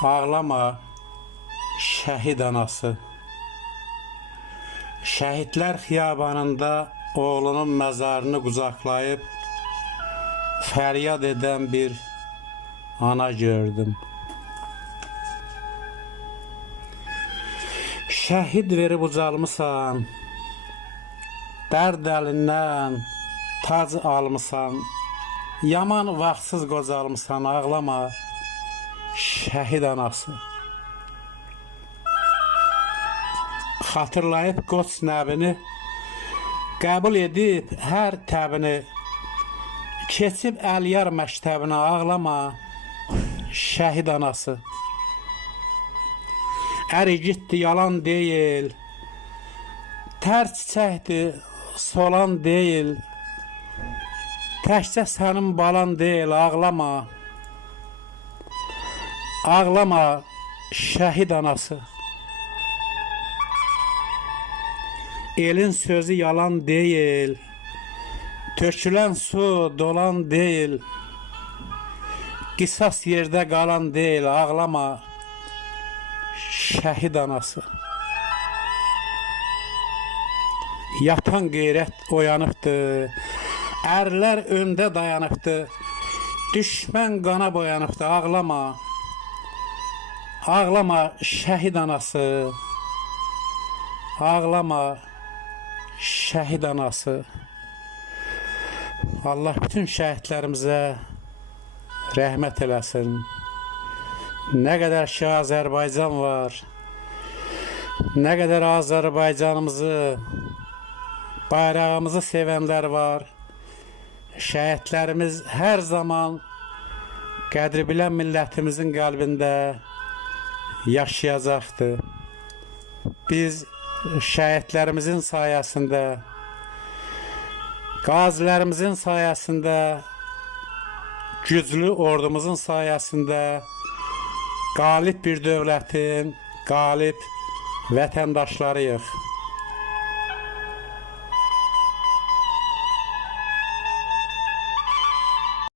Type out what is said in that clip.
Ağlama şəhid anası. Şəhidlər xiyabanında oğlunun məzarını qucaqlayıb fəryad edən bir ana gördüm. Şəhid verib ucalmısan, dərd əlindən tac almısan, yaman vaxtsız qocalmısan, ağlama şəhid anası. Xatırlayıb qoç nəbini, qəbul edib hər təbini, keçib Əliyar məktəbinə, ağlama şəhid anası. Əri gitdi, yalan deyil, tər çiçəkdir, solan deyil, təkcə sənin balan deyil, ağlama. Ağlama şəhid anası. Elin sözü yalan deyil, tökülən su dolan deyil, qisas yerdə qalan deyil, ağlama şəhid anası. Yatan qeyrət oyanıbdı, ərlər öndə dayanıbdı, düşmən qana boyanıbdı, ağlama. Ağlama şəhid anası. Ağlama şəhid anası. Allah bütün şəhidlərimizə rəhmət eləsin. Nə qədər ki Azərbaycan var, nə qədər Azərbaycanımızı, bayrağımızı sevənlər var. Şəhidlərimiz hər zaman qədri bilən millətimizin qəlbində yaşayacaqdır. Biz şəhidlərimizin sayəsində, qazilərimizin sayəsində, güclü ordumuzun sayəsində qalib bir dövlətin qalib vətəndaşlarıyıq.